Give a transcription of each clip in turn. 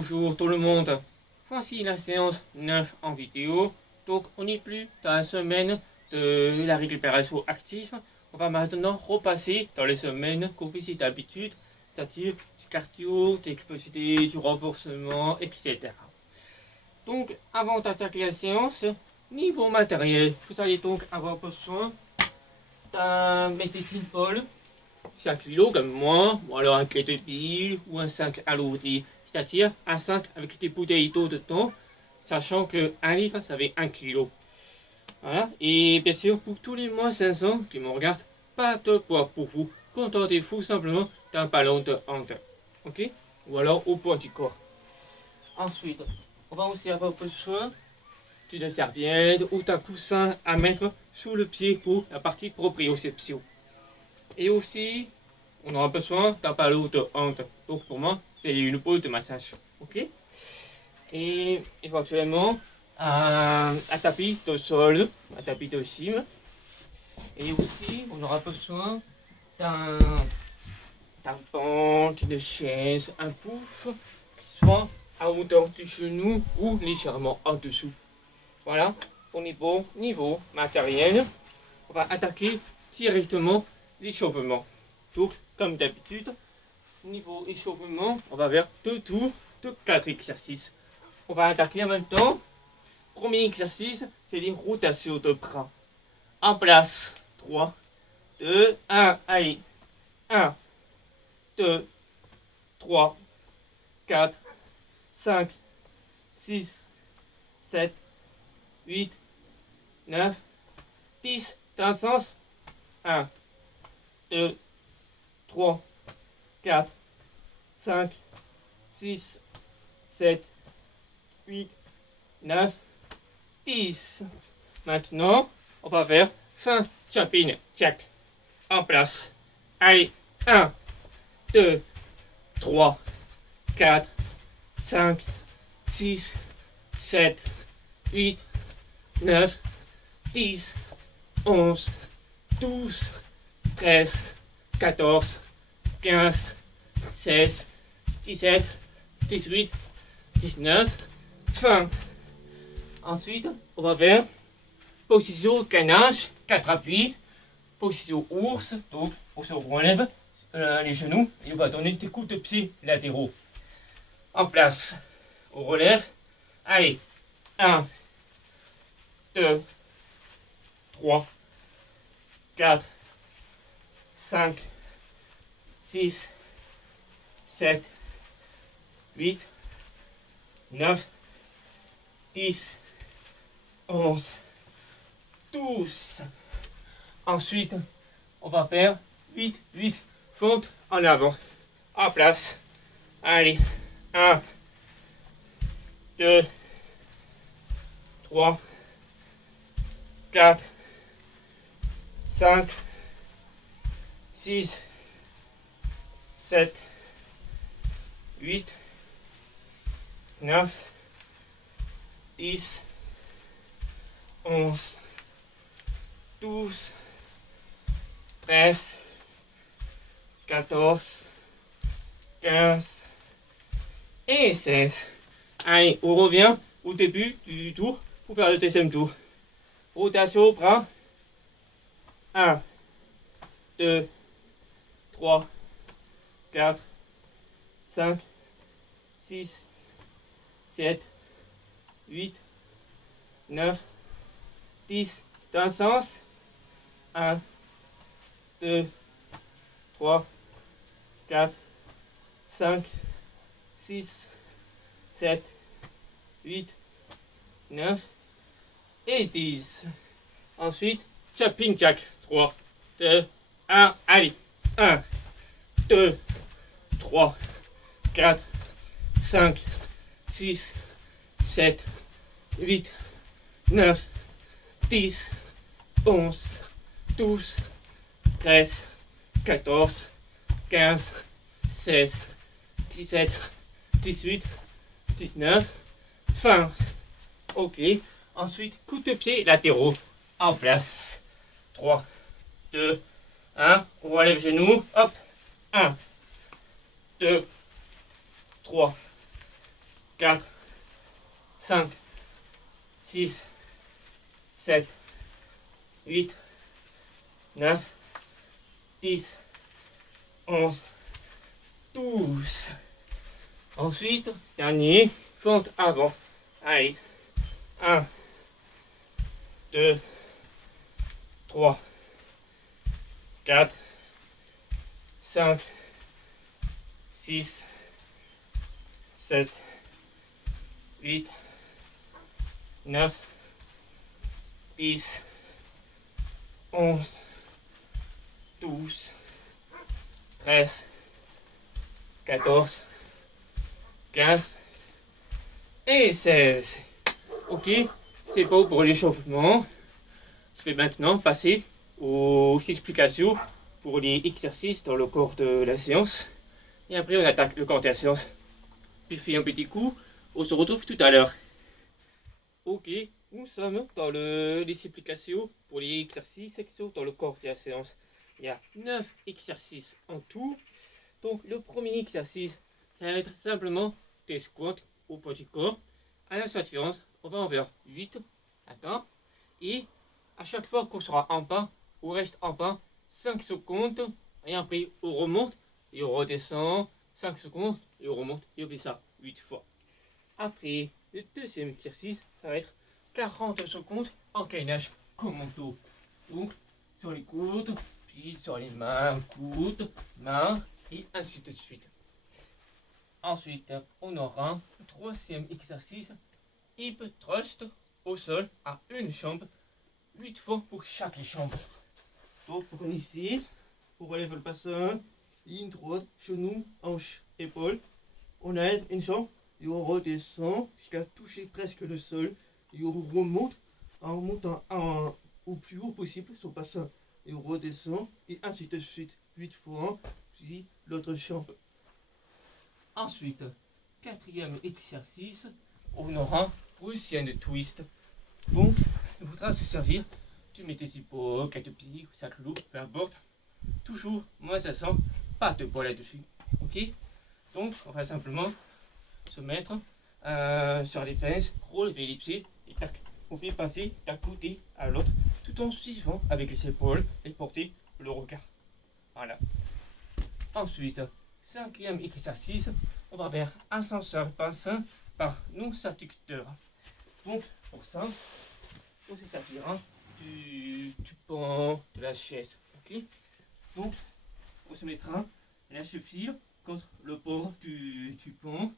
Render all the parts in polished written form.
Bonjour tout le monde. Voici la séance 9 en vidéo. Donc on n'est plus dans la semaine de la récupération active. On va maintenant repasser dans les semaines qu'on fait d'habitude, c'est-à-dire du cardio, de l'explosivité, du renforcement, etc. Donc avant d'attaquer la séance, niveau matériel, vous allez donc avoir besoin d'un médecine Paul, 5 kg comme moi, ou alors un clé de bille ou un 5 alourdi, c'est-à-dire un 5 avec des bouteilles d'eau dedans, sachant que 1 litre ça fait 1 kg. Voilà, et bien sûr pour tous les moins 500 qui me regardent, pas de poids pour vous, contentez-vous simplement d'un ballon de hand, ok, ou alors au poids du corps. Ensuite, on va aussi avoir besoin d'une serviette ou d'un coussin à mettre sous le pied pour la partie proprioception. Et aussi, on aura besoin d'un ballon de hand. Donc pour moi, c'est une boule de massage. Ok. Et éventuellement, un tapis de sol, un tapis de gym. Et aussi, on aura besoin d'un banc, d'une chaise, un pouf, qui soit à hauteur du genou ou légèrement en dessous. Voilà, au niveau matériel, on va attaquer directement l'échauffement. Donc, comme d'habitude, niveau échauffement, on va faire 2 tours de 4 exercices. On va attaquer en même temps. Premier exercice, c'est les rotations de bras. En place, 3, 2, 1, allez. 1, 2, 3, 4, 5, 6, 7, 8, 9, 10, dans le sens. 1, 2, 3, 4, 5, 6, 7, 8, 9, 10. Maintenant, on va faire fin jumping jack. En place. Allez, 1, 2, 3, 4, 5, 6, 7, 8, 9, 10, 11, 12, 13, 14, 15, 16, 17, 18, 19, fin. Ensuite, on va faire position gainage, 4 appuis, position ours, donc on se relève les genoux et on va donner des coups de pied latéraux. En place, on relève, allez, 1, 2, 3, 4, 5, 6, 7, 8, 9, 10, 11, 12. Ensuite, on va faire 8, 8 fentes en avant. En place. Allez, 1, 2, 3, 4, 5, 6, 7, 8, 9, 10, 11, 12, 13, 14, 15 et 16. Allez, on revient au début du tour pour faire le deuxième tour. Rotation bras. 1, 2, 3, 4, 5, 6, 7, 8, 9, 10, dans le sens. 1, 2, 3, 4, 5, 6, 7, 8, 9 et 10. Ensuite, jumping jack. 3, 2, 1, allez. 1, 2, 3, 4, 5, 6, 7, 8, 9, 10, 11, 12, 13, 14, 15, 16, 17, 18, 19, fin. Ok. Ensuite, coup de pied latéraux. En place. 3, 2, 1. On relève les genoux. Hop. 1, 2, 3, 4, 5, 6, 7, 8, 9, 10, 11, 12. Ensuite, dernier, fente avant. Allez, 1, 2, 3, 4, 5, 6, 7, 8, 9, 10, 11, 12, 13, 14, 15 et 16. Ok, c'est bon pour l'échauffement. Je vais maintenant passer aux explications pour les exercices dans le cours de la séance. Et après, on attaque le cours de la séance. Puis fait un petit coup. On se retrouve tout à l'heure. Ok, nous sommes dans les explications pour les exercices sections dans le cours de la séance. Il y a 9 exercices en tout. Donc, le premier exercice, ça va être simplement des squats au petit corps. À la différence, on va en faire 8. D'accord? Et à chaque fois qu'on sera en bas, on reste en bas 5 secondes. Et après, on remonte et on redescend 5 secondes et on remonte et on fait ça 8 fois. Après, le deuxième exercice, ça va être 40 secondes en gainage commando. Donc, sur les coudes, puis sur les mains, coudes, mains, et ainsi de suite. Ensuite, on aura un troisième exercice, hip thrust au sol à une jambe, 8 fois pour chaque jambe. Donc, vous ici, on relève le bassin, ligne droite, genou, hanche, épaule. On lève une jambe et on redescend jusqu'à toucher presque le sol. Et on remonte en montant au plus haut possible son bassin. Et on redescend et ainsi de suite, 8 fois, puis l'autre jambe. Ensuite, quatrième exercice, on aura Prussian twist. Bon, il faudra se servir du métésipo, quatre pieds, sac lourd, peu importe. Toujours moins ça sent, pas de poids là-dessus. Ok? Donc, on va simplement se mettre sur les fesses, relever les pieds et tac. On fait passer d'un côté à l'autre tout en suivant avec les épaules et porter le regard. Voilà. Ensuite, cinquième exercice, on va faire ascenseur bassin par nos adducteurs. Donc, pour ça, on se servira du banc, de la chaise. Ok? Donc, on se mettra la cheville contre le bord du banc.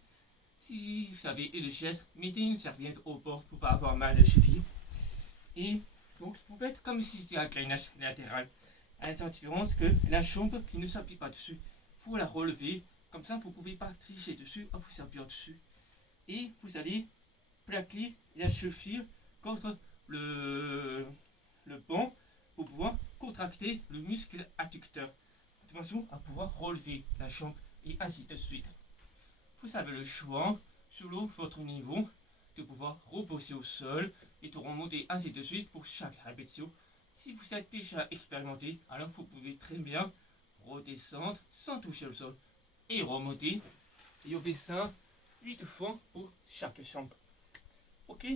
Si vous avez une chaise, mettez une serviette au bord pour ne pas avoir mal à la cheville. Et donc, vous faites comme si c'était un gainage latéral. À la différence que la jambe qui ne s'appuie pas dessus, il faut la relever. Comme ça, vous ne pouvez pas tricher dessus en vous appuyant dessus. Et vous allez plaquer la cheville contre le banc pour pouvoir contracter le muscle adducteur. De façon à pouvoir relever la jambe et ainsi de suite. Vous avez le choix, selon votre niveau, de pouvoir reposer au sol et de remonter ainsi de suite pour chaque répétition. Si vous êtes déjà expérimenté, alors vous pouvez très bien redescendre sans toucher le sol et remonter. Et on fait ça 8 fois pour chaque jambe. Ok?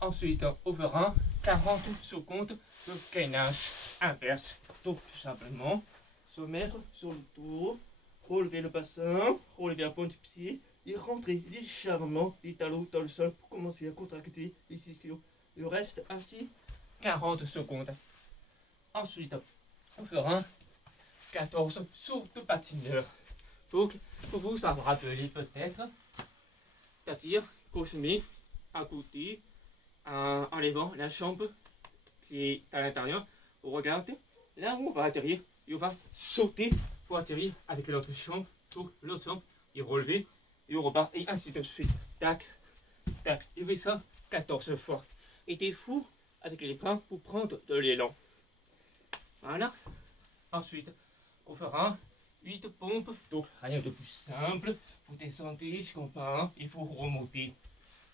Ensuite, on fera 40 secondes de gainage inverse. Donc, tout simplement, se mettre sur le dos, relever le bassin, relever la pointe du pied et rentrer légèrement les talons dans le sol pour commencer à contracter les ischios. Il reste ainsi 40 secondes. Ensuite, on fera 14 sauts de patineur. Donc, pour vous rappeler peut-être, c'est-à-dire qu'on se met à côté, en levant la jambe qui est à l'intérieur. On regarde là où on va atterrir et on va sauter pour atterrir avec l'autre jambe. Donc, l'autre jambe est relevée et on repart et ainsi de suite. Tac, tac. Et on fait ça 14 fois. Et t'es fou avec les bras pour prendre de l'élan. Voilà. Ensuite, on fera 8 pompes. Donc, rien de plus simple. Vous descendez jusqu'en bas. Il faut remonter.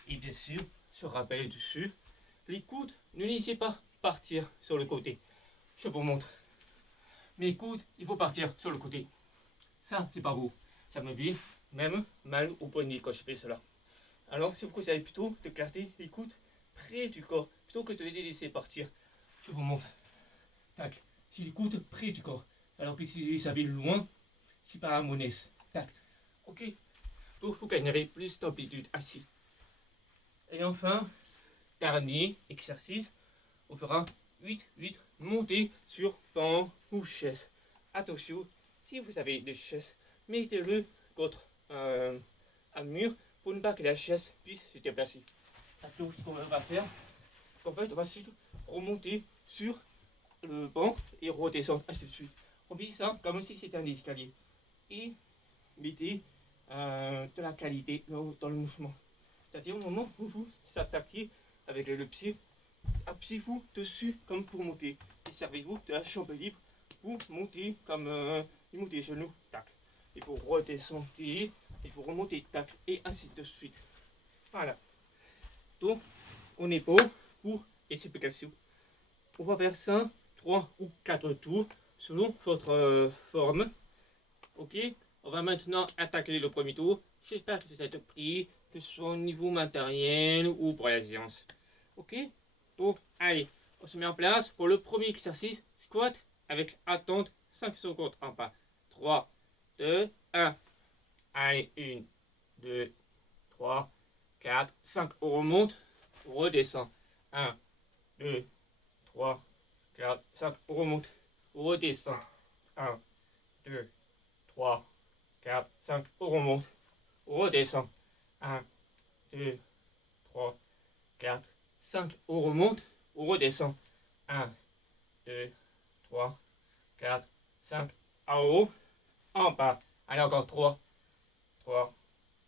Et bien sûr, se rappelle dessus. Les coudes, ne laissez pas partir sur le côté. Je vous montre. Mes coudes, il faut partir sur le côté. Ça, c'est pas beau. Ça me fait même mal au poignet quand je fais cela. Alors, si vous avez plutôt de garder les coudes près du corps, plutôt que de les laisser partir. Je vous montre. Tac. Si les coudes près du corps. Alors que si vous avez loin, c'est pas harmonieux. Tac. Ok. Donc, vous gagnerez plus d'amplitude assis. Et enfin, dernier exercice, on fera 8 montées sur banc ou chaise. Attention, si vous avez des chaises, mettez-le contre un mur pour ne pas que la chaise puisse se déplacer. Parce que ce qu'on va faire, en fait, on va juste remonter sur le banc et redescendre ainsi de suite. On fait ça comme si c'était un escalier. Et mettez de la qualité dans le mouvement. C'est-à-dire au moment où vous attaquez avec le pied, appuyez-vous dessus comme pour monter. Et servez-vous de la jambe libre pour monter comme monter les genoux. Tac. Il faut redescendre, il faut remonter, tac, et ainsi de suite. Voilà. Donc, on est beau pour explication. On va faire 5, 3 ou 4 tours selon votre forme. Ok. On va maintenant attaquer le premier tour. J'espère que vous êtes prêts, que ce soit au niveau matériel ou pour la séance. Ok. Donc, allez, on se met en place pour le premier exercice, squat avec attente 5 secondes en bas. 3, 2, 1. Allez, 1, 2, 3, 4, 5. On remonte, on redescend. 1, 2, 3, 4, 5. On remonte, on redescend. 1, 2, 3, 4, 5. On remonte, on redescend. 1, 2, 3, 4, 5. On remonte, on redescend. 1, 2, 3, 4, 5. En haut, en bas. Allez, encore 3,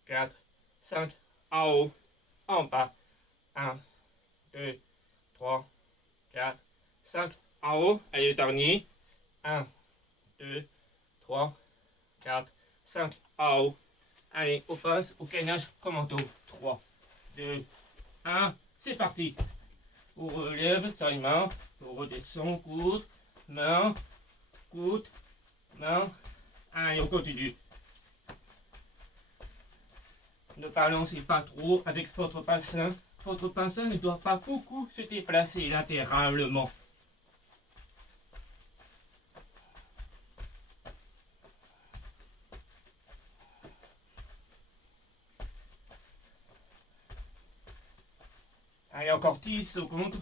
4, 5. En haut, en bas. 1, 2, 3, 4, 5. En haut, allez, le dernier. 1, 2, 3, 4, 5. En haut. Allez, on passe au gainage commando. 3, 2, 1. C'est parti. On relève sur les mains. On redescend, coude, main, coude, main. Allez, on continue. Ne balancez pas trop avec votre bassin. Votre bassin ne doit pas beaucoup se déplacer latéralement. Allez, encore 10 secondes.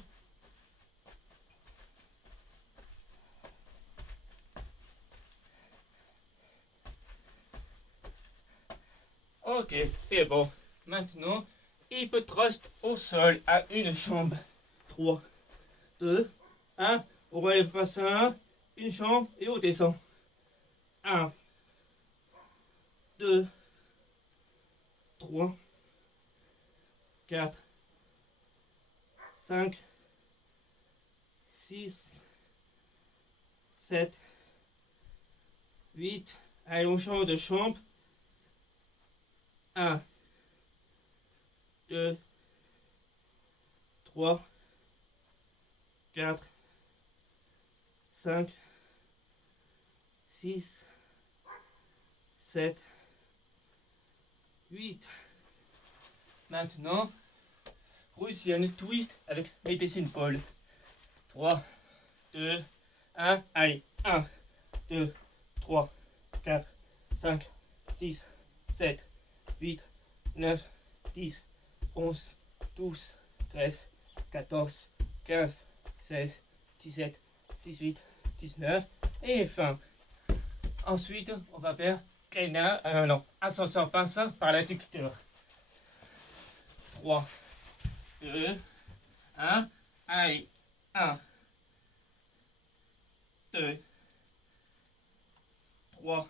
Ok, c'est bon. Maintenant, hip thrust au sol à une jambe. 3, 2, 1. On relève le bassin, une jambe et on descend. 1, 2, 3, 4, 5, 6, 7, 8. Allez, on change de jambe. 1, 2, 3, 4, 5, 6, 7, 8. Maintenant, Russian twist avec médecine Paul. 3, 2, 1. Allez, 1, 2, 3, 4, 5, 6, 7, 8, 9, 10, 11, 12, 13, 14, 15, 16, 17, 18, 19 et fin. Ensuite, on va faire ascenseur passant par l'adducteur. 3, 2, 1. Allez, 1, 2, 3,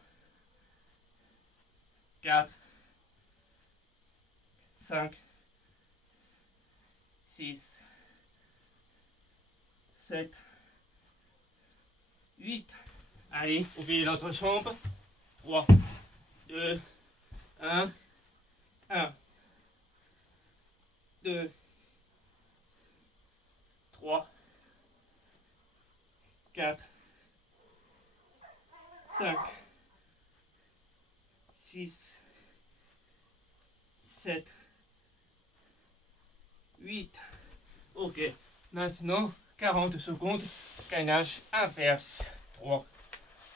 4, 5, 6, 7, 8. Allez, ouvrez l'autre chambre. 3, 2, 1, 1, 2, 3, 4, 5, 6, 7, 8. Ok. Maintenant, 40 secondes. Gainage inverse. 3,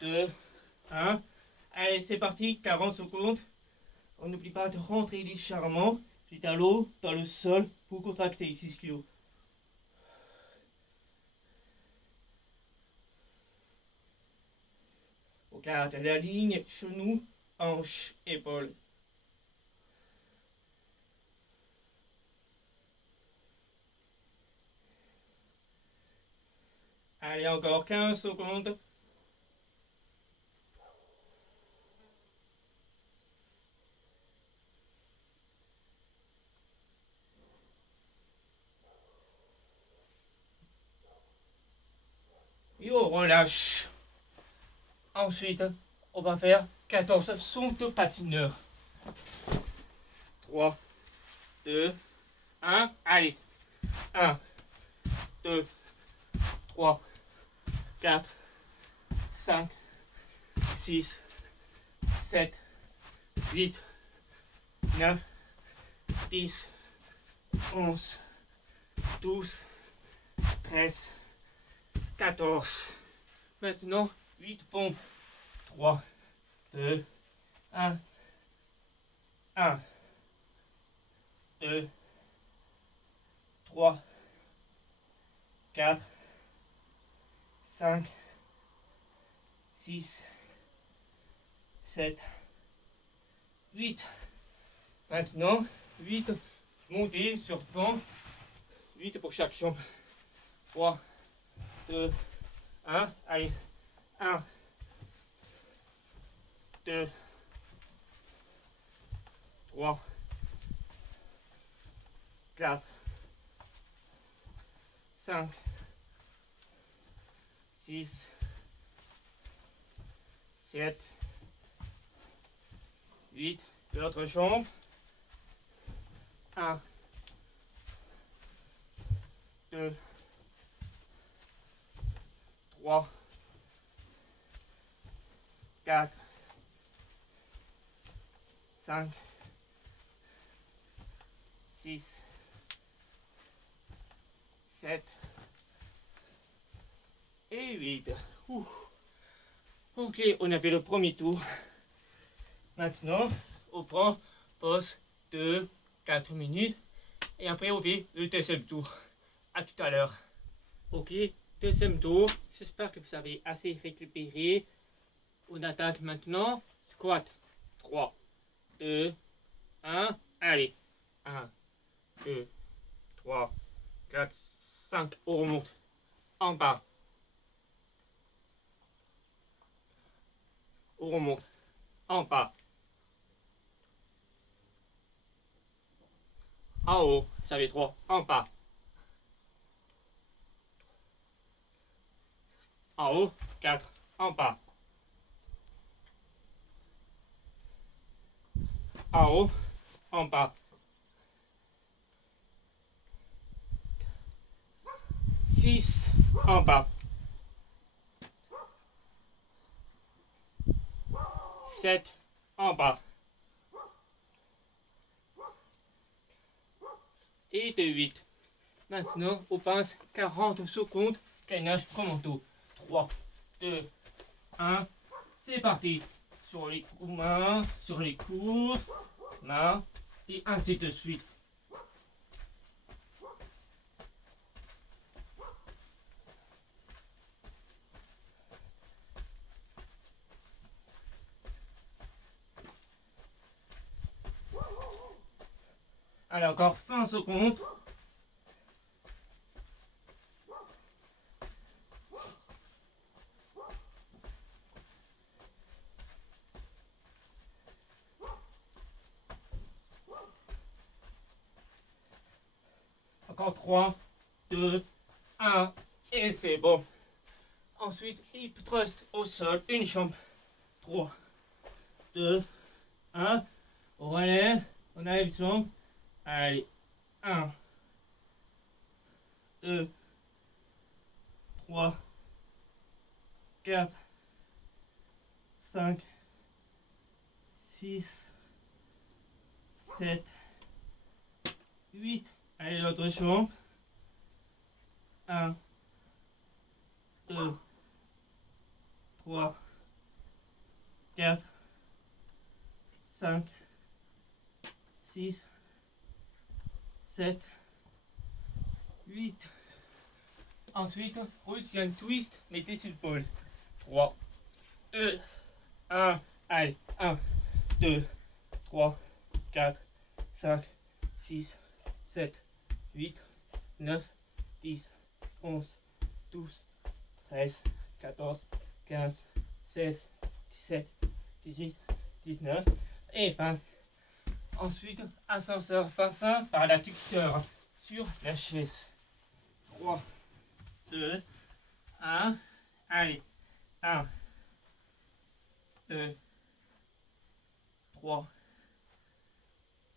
2, 1. Allez, c'est parti. 40 secondes. On n'oublie pas de rentrer légèrement à l'eau dans le sol pour contracter ici ischio. Regarde la ligne, genou, hanche, épaule. Allez, encore 15 secondes. Et on relâche. Ensuite, on va faire 14 sons de patineur. 3, 2, 1. Allez. 1, 2, 3, 4, 5, 6, 7, 8, 9, 10, 11, 12, 13, 14. Maintenant, 8 pompes. 3, 2, 1, 1, 2, 3, 4, 5, 6, 7, 8. Maintenant, 8 montées sur fond. 8 pour chaque jambe. 3, 2, 1. Allez. 1, 2, 3, 4, 5, 6, 7, 8. L'autre jambe. 1, 2, 3, 4, 5, 6, 7 et 8. Ouh. Ok, on a fait le premier tour. Maintenant, on prend pause de 4 minutes et après on fait le deuxième tour. À tout à l'heure. Ok, deuxième tour. J'espère que vous avez assez récupéré. On attaque maintenant. Squat. 3, 2, 1. Allez. 1, 2, 3, 4, 5. On remonte. En bas. On remonte. En bas. En haut. Ça fait 3. En bas. En haut. 4. En bas. En haut. En bas. 6. En bas. 7. En bas. Et de 8. Maintenant, on passe 40 secondes. Gainage commando. 3, 2, 1. C'est parti. Sur les mains, sur les coudes, mains, et ainsi de suite. Allez, encore 5 secondes. Encore 3, 2, 1, et c'est bon. Ensuite, hip thrust au sol, une jambe. 3, 2, 1. On relève, on a une jambe. Allez, 1, 2, 3, 4, 5, 6, 7, 8. Allez, l'autre champ. 1, 2, 3, 4, 5, 6, 7, 8. Ensuite, Russian twist, mettez sur le pôle. 3, 2, 1. Allez, 1, 2, 3, 4, 5, 6, 7, 8, 9, 10, 11, 12, 13, 14, 15, 16, 17, 18, 19 et 20. Ensuite, ascenseur bassin par l'adducteur sur la chaise. 3, 2, 1. Allez, 1, 2, 3,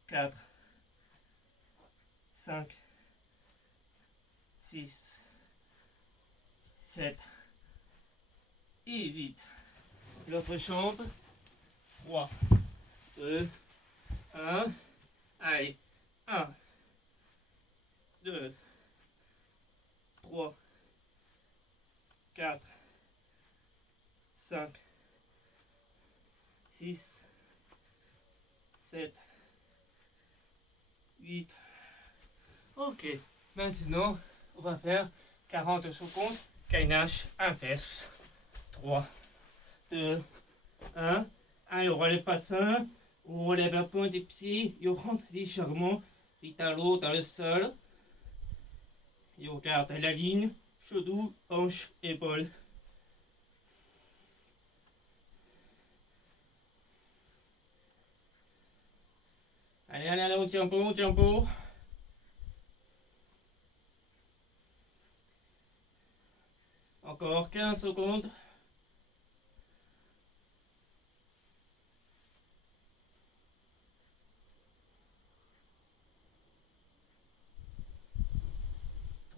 4, 5, 6, 7 et 8. L'autre chambre. 3, 2, 1. Allez, 1, 2, 3, 4, 5, 6, 7, 8. Ok, maintenant on va faire 40 secondes gainage inverse. 3, 2, 1. Allez, on relève bassin, on relève la pointe des pieds, et on rentre légèrement les talons dans le sol. Et on garde la ligne, genou, hanche, épaule. Allez, allez, allez, on tient beau, on tient beau. Encore 15 secondes.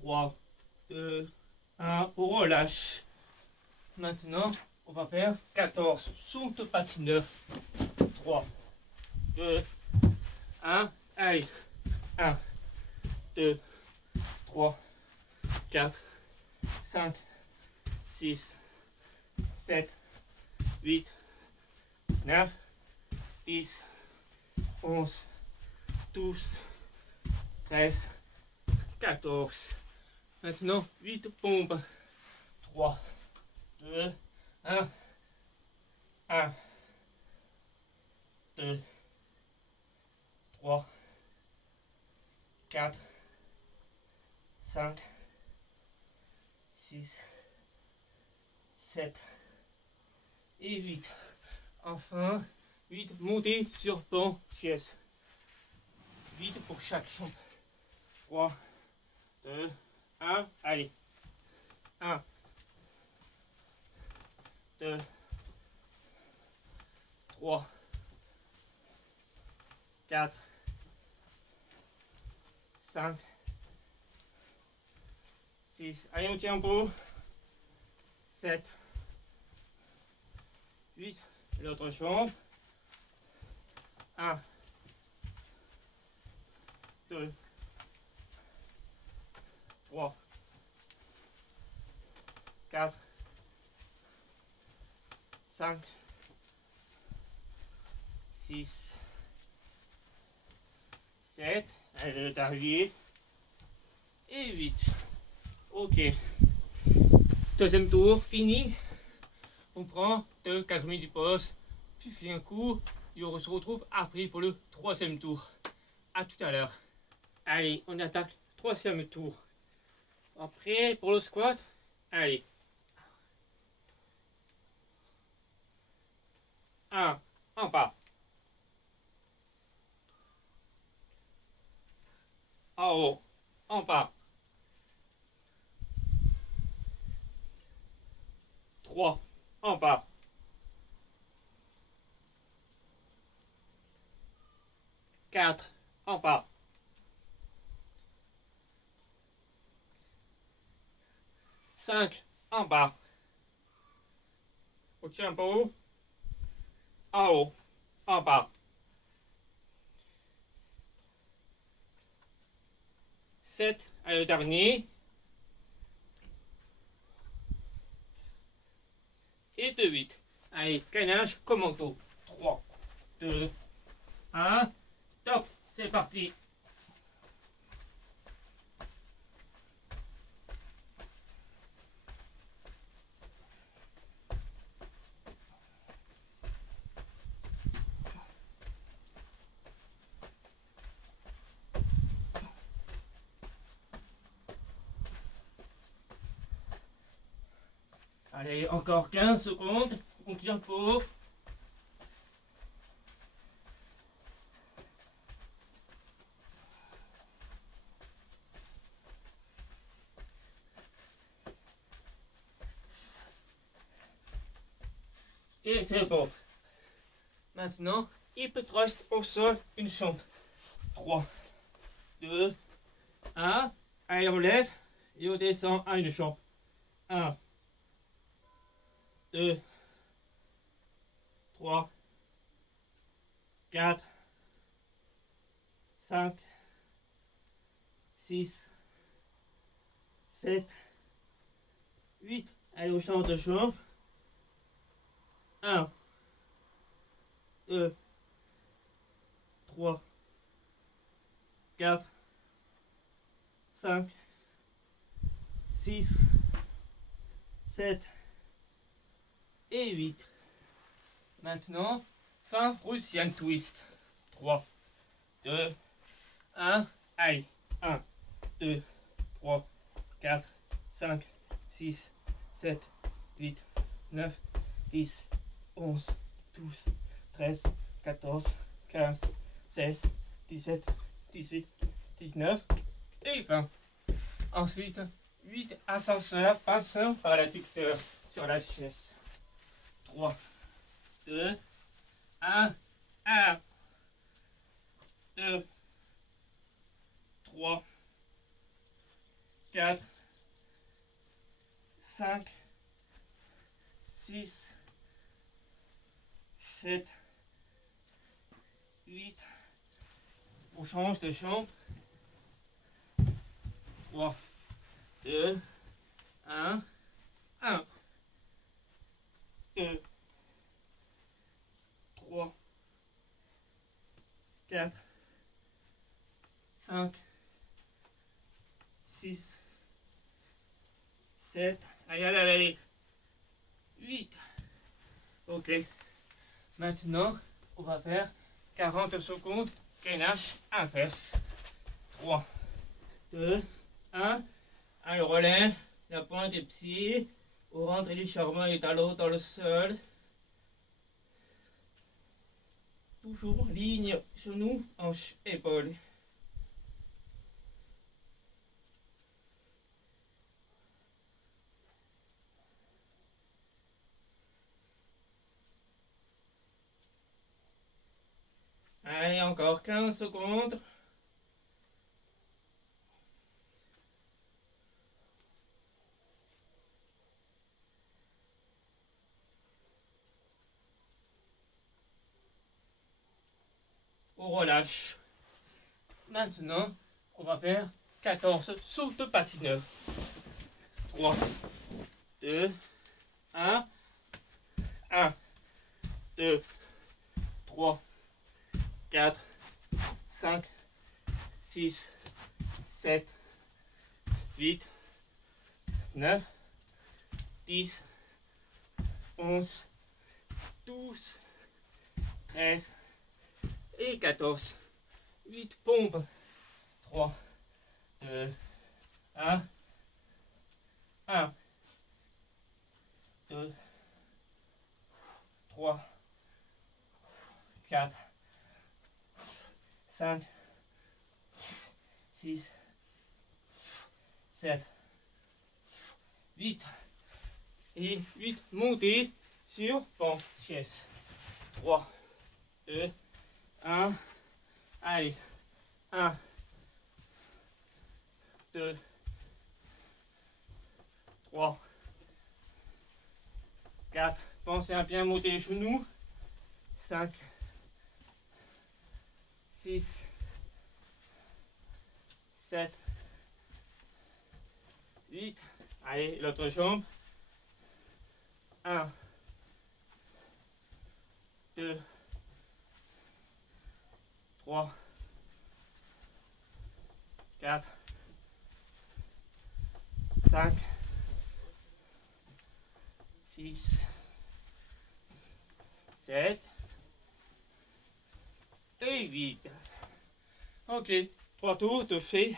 Trois, 2, 1, on relâche. Maintenant, on va faire 14 sautes patineurs. 3, 2, 1, allez. 1, 2, 3, 4, 5, 6, 7, 8, 9, 10, 11, 12, 13, 14. Maintenant, 8 pompes. 3, 2, 1. 1, 2, 3, 4, 5, 6, 7 et 8. Enfin, 8 montées sur banc chaise. 8 pour chaque chambre. 3, 2, 1, allez. 1, 2, 3, 4, 5, 6. Allez, on tient beau. 7, 8. L'autre chambre. 1, 2, 3, 4, 5, 6, 7, allez, le arrivé, et 8. Ok. Deuxième tour, fini. On prend 2-4 minutes de pause, puis fait un coup, et on se retrouve après pour le troisième tour. A tout à l'heure. Allez, on attaque troisième tour. Après, pour le squat, allez. 1, en bas. En haut, en bas. 3, en bas. 4, en bas. 5, en bas. On tient pas haut. En haut, en bas. 7, allez, le dernier. Et de 8. Allez, gainage, commando. 3, 2, 1. Top, c'est parti. Allez, encore 15 secondes. On tient fort. Et c'est bon. Maintenant, il peut rester au sol une chambre. 3, 2, 1. Allez, on lève et on descend à une chambre. 1, 2, 3, 4, 5, 6, 7, 8. Allez, on change de chambre. 1, 2, 3, 4, 5, 6, 7 et 8. Maintenant, fin Russian twist. 3, 2, 1, allez. 1, 2, 3, 4, 5, 6, 7, 8, 9, 10, 11, 12, 13, 14, 15, 16, 17, 18, 19 et 20. Ensuite, 8 ascenseurs passant par l'adducteur sur la chaise. 3, 2, 1, 1, 2, 3, 4, 5, 6, 7, 8. On change de chambre. 3, 2, 1, 1, 2, 3, 4, 5, 6, 7, allez, 8. Ok. Maintenant, on va faire 40 secondes gainage inverse. 3, 2, 1. Allez, relève la pointe des pieds. On rentre légèrement les talons dans le sol. Toujours ligne, genou, hanche, épaule. Allez, encore 15 secondes. On relâche. Maintenant, on va faire 14 sauts de patineur. 3, 2, 1, 1, 2, 3, 4, 5, 6, 7, 8, 9, 10, 11, 12, 13 et 14. 8 pompes. 3, 2, 1, 1, 2, 3, 4, 5, 6, 7, 8. Et 8 montées sur banc, chaise. 3, 2, 1. Allez. 1, 2, 3, 4. Pensez à bien monter les genoux. 5, 6, 7, 8. Allez, l'autre jambe. 1, 2, 3, 4, 5, 6, 7 et 8. Ok, 3 tours de fait.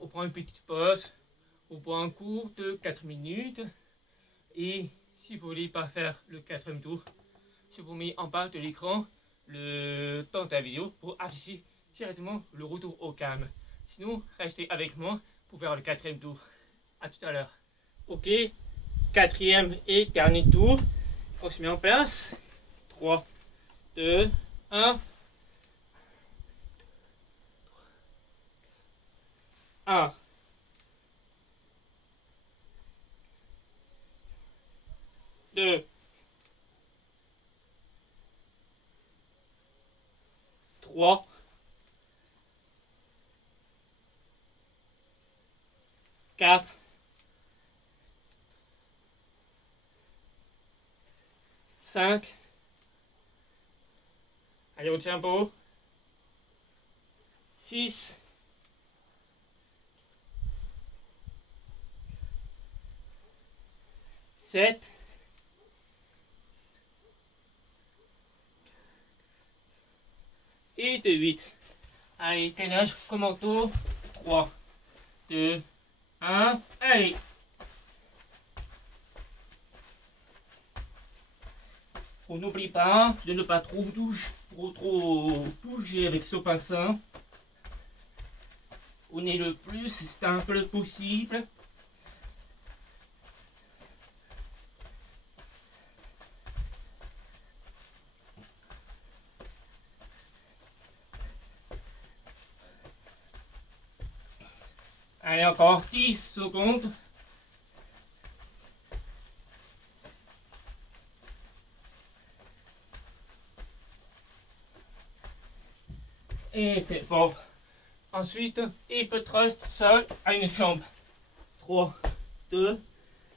On prend une petite pause. On prend un cours de 4 minutes. Et si vous voulez pas faire le 4e tour, je vous mets en bas de l'écran le temps de la vidéo pour afficher directement le retour au calme. Sinon, restez avec moi pour faire le 4e tour. A tout à l'heure. Ok, 4e et dernier tour. On se met en place. 3, 2, 1. 1. 2. 3. 4. 5. Allez, au tempo. 6. 7. Et de 8. Allez, gainage, commando. 3, 2, 1. Allez. On n'oublie pas de ne pas trop bouger avec ce bassin. On est le plus stable possible. Allez, encore 10 secondes. Et c'est bon. Ensuite, hip thrust seul à une jambe. 3, 2,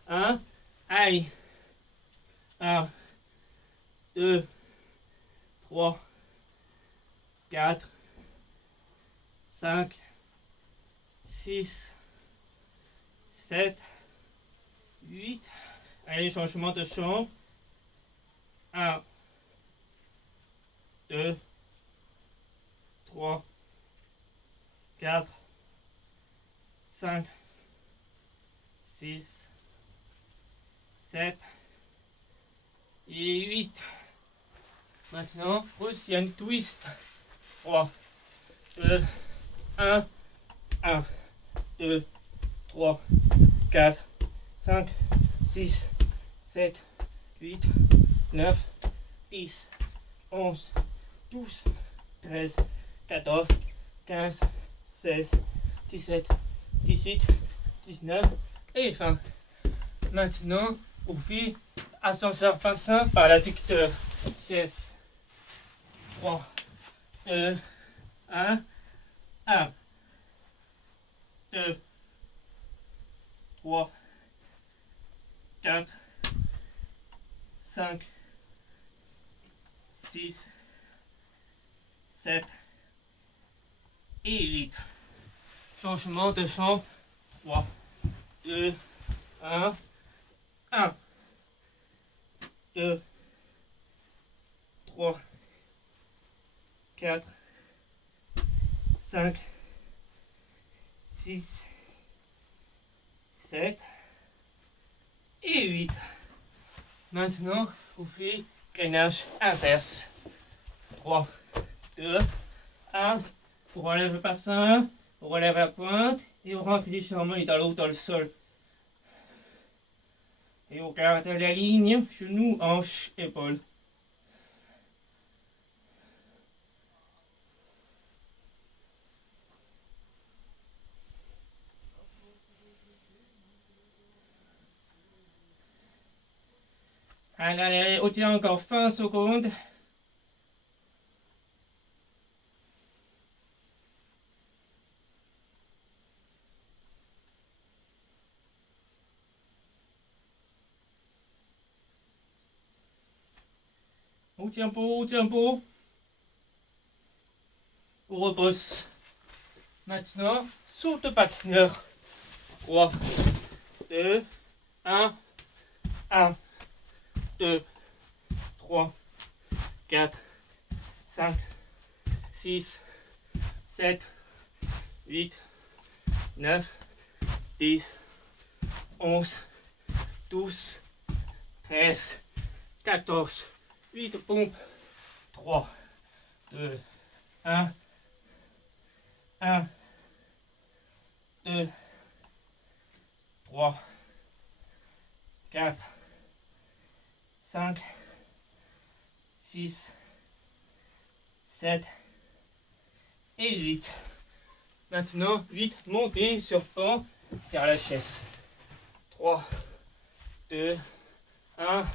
1. Allez. 1, 2, 3, 4, 5, 6, 7, 8. Allez, changement de chambre. 1, 2, 3, 4, 5, 6, 7 et 8. Maintenant, Russian twist. 3, 2, 1, 1, 2, 3, 4, 5, 6, 7, 8, 9, 10, 11, 12, 13, 14, 15, 16, 17, 18, 19 et fin. Maintenant, on fait ascenseur passant par l'adducteur. 16, 3, 2, 1, 1, 2, 3, 4, 5, 6, 7 et 8. Changement de chambre. 3, 2, 1, 1, 2, 3, 4, 5, 6, 7 et 8. Maintenant, on fait gainage inverse. 3, 2, 1. On relève le bassin, on relève la pointe et on rentre légèrement les talons dans le sol. Et on garde la ligne, genou, hanche, épaule. Allez, on tient encore 20 secondes. Au tempo. On repose. Maintenant, saute patineur. 3, 2, 1, 1, 2, 3, 4, 5, 6, 7, 8, 9, 10, 11, 12, 13, 14, 8 pompes, 3, 2, 1, 1, 2, 3, 4, 5, 6, 7 et 8. Maintenant, 8, montez sur pont vers la chaise. 3, 2, 1,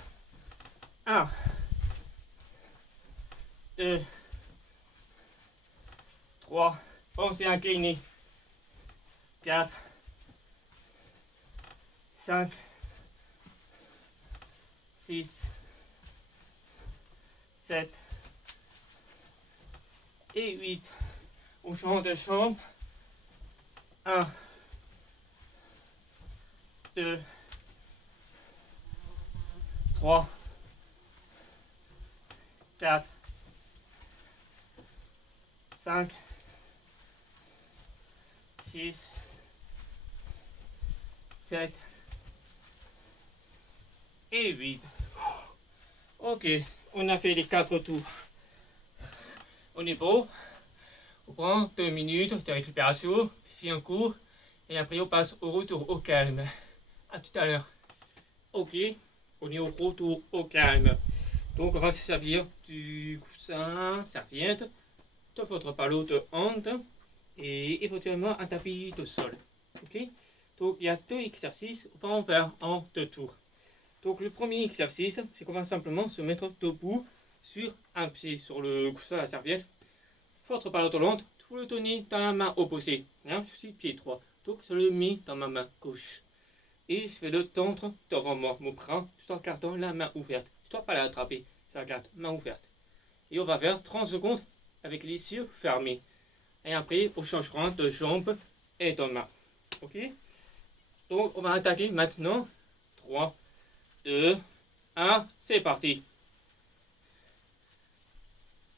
1, 2, 3, pensez à incliner. 4, 5, 6, 7 et 8. Au champ de chambre. 1, 2, 3, 4, 5, 6, 7 et 8. Ok, on a fait les 4 tours. On est beau. On prend 2 minutes de récupération, puis un coup, et après on passe au retour au calme. À tout à l'heure. Ok, on est au retour au calme. Donc on va se servir du coussin, serviette, de votre palot de honte et éventuellement un tapis de sol. Ok, donc il y a 2 exercices, on va en faire en 2 tours. Donc le premier exercice, c'est qu'on va simplement se mettre debout sur un pied, sur le coussin, la serviette. Votre palot de honte, vous le tenez dans la main opposée. Hein, je suis pied droit, donc je le mets dans ma main gauche. Et je vais le tendre devant moi, mon bras, tout en gardant la main ouverte. Je ne dois pas l'attraper, je la garde main ouverte. Et on va faire 30 secondes avec les yeux fermés. Et après, on changera de jambe et de main. Ok? Donc, on va attaquer maintenant. 3, 2, 1, c'est parti.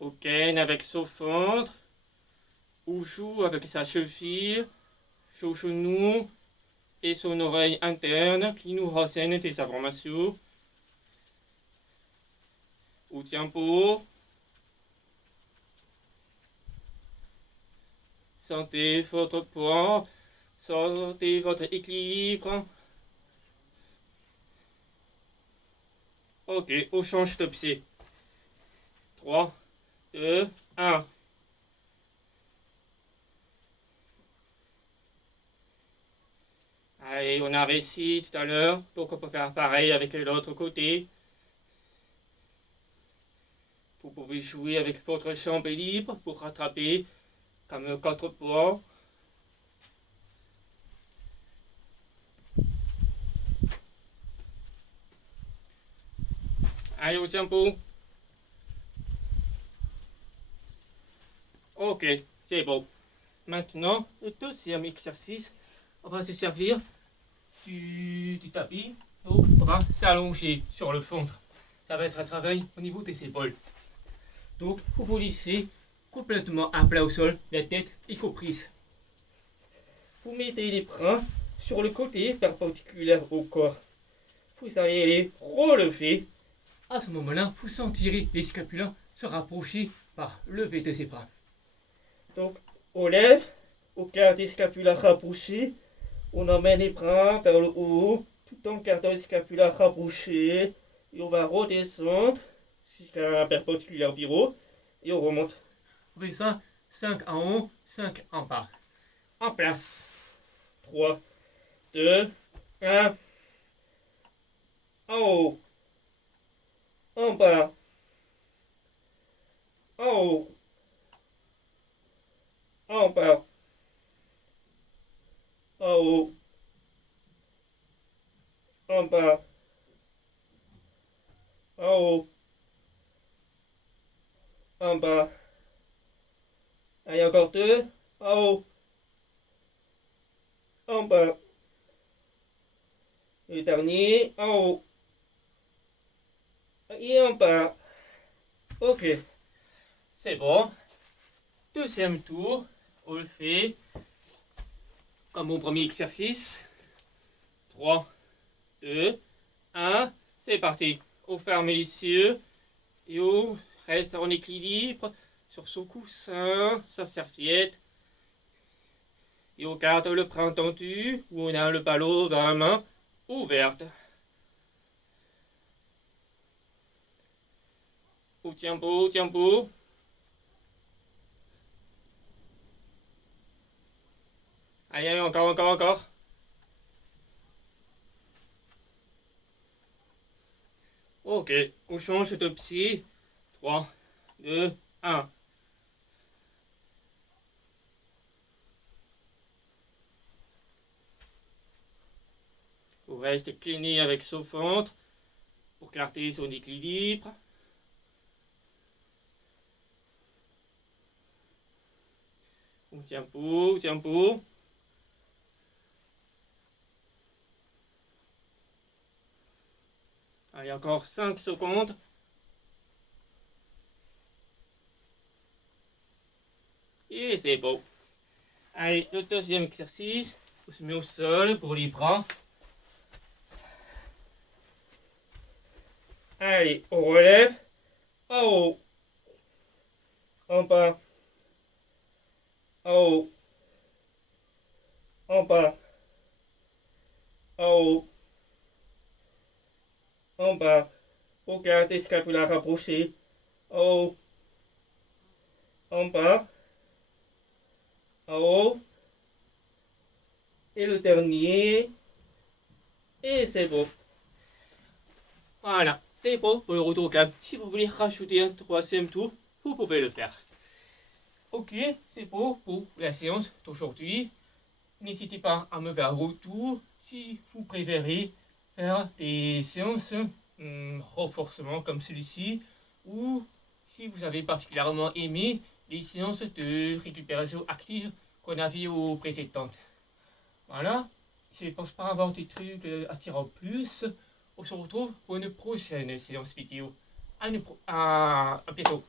Ok, avec son ventre. Ou joue avec sa cheville, son genou et son oreille interne qui nous renseigne des informations. Au tempo. Sentez votre poids, sentez votre équilibre. Ok, on change de pied. 3, 2, 1. Allez, on a réussi tout à l'heure, donc on peut faire pareil avec l'autre côté. Vous pouvez jouer avec votre jambe libre pour rattraper comme 4 poids. Allez, au tempo. Ok, c'est bon. Maintenant, le deuxième exercice, on va se servir du tapis. Donc, on va s'allonger sur le ventre. Ça va être un travail au niveau des épaules. Donc, vous vous laissez complètement à plat au sol, la tête y comprise. Vous mettez les bras sur le côté perpendiculaire au corps. Vous allez les relever. À ce moment-là, vous sentirez les scapulas se rapprocher par lever de ses bras. Donc, on lève, on garde les scapulas rapprochés. On emmène les bras vers le haut, tout en gardant les scapulas rapprochés. Et on va redescendre jusqu'à la perpendiculaire vers haut. Et on remonte. On fait ça 5 en haut, 5 en bas. En place. 3, 2, 1. En haut. En bas. En haut. En bas. En haut. En bas. En haut. bas. Allez, encore 2. En haut. En bas. Le dernier, en haut. Et en bas. Ok. C'est bon. Deuxième tour. On le fait comme mon premier exercice. 3, 2, 1. C'est parti. On ferme les yeux. Et on reste en équilibre sur son coussin, sa serviette. Et on garde le bras tendu, où on a le ballon dans la main ouverte. On tient beau, tient beau. Allez, encore, encore, encore. Ok, on change de pied. 3, 2, 1. On reste incliné avec son ventre pour garder son équilibre. On tient beau, on tient beau. Allez, encore 5 secondes. Et c'est bon. Allez, le deuxième exercice. On se met au sol pour les bras. Allez, on relève. En haut. En bas. En haut. En bas. En haut. En bas. Pour garder scapula rapproché. En haut. En bas. En haut. Et le dernier. Et c'est bon. Voilà, c'est bon pour le retour au calme. Si vous voulez rajouter un troisième tour, vous pouvez le faire. Ok, c'est bon pour la séance d'aujourd'hui. N'hésitez pas à me faire un retour si vous préférez faire des séances renforcement comme celui-ci, ou si vous avez particulièrement aimé les séances de récupération active qu'on a vues aux précédentes. Voilà, je ne pense pas avoir des trucs à tirer en plus. On se retrouve pour une prochaine séance vidéo. À bientôt.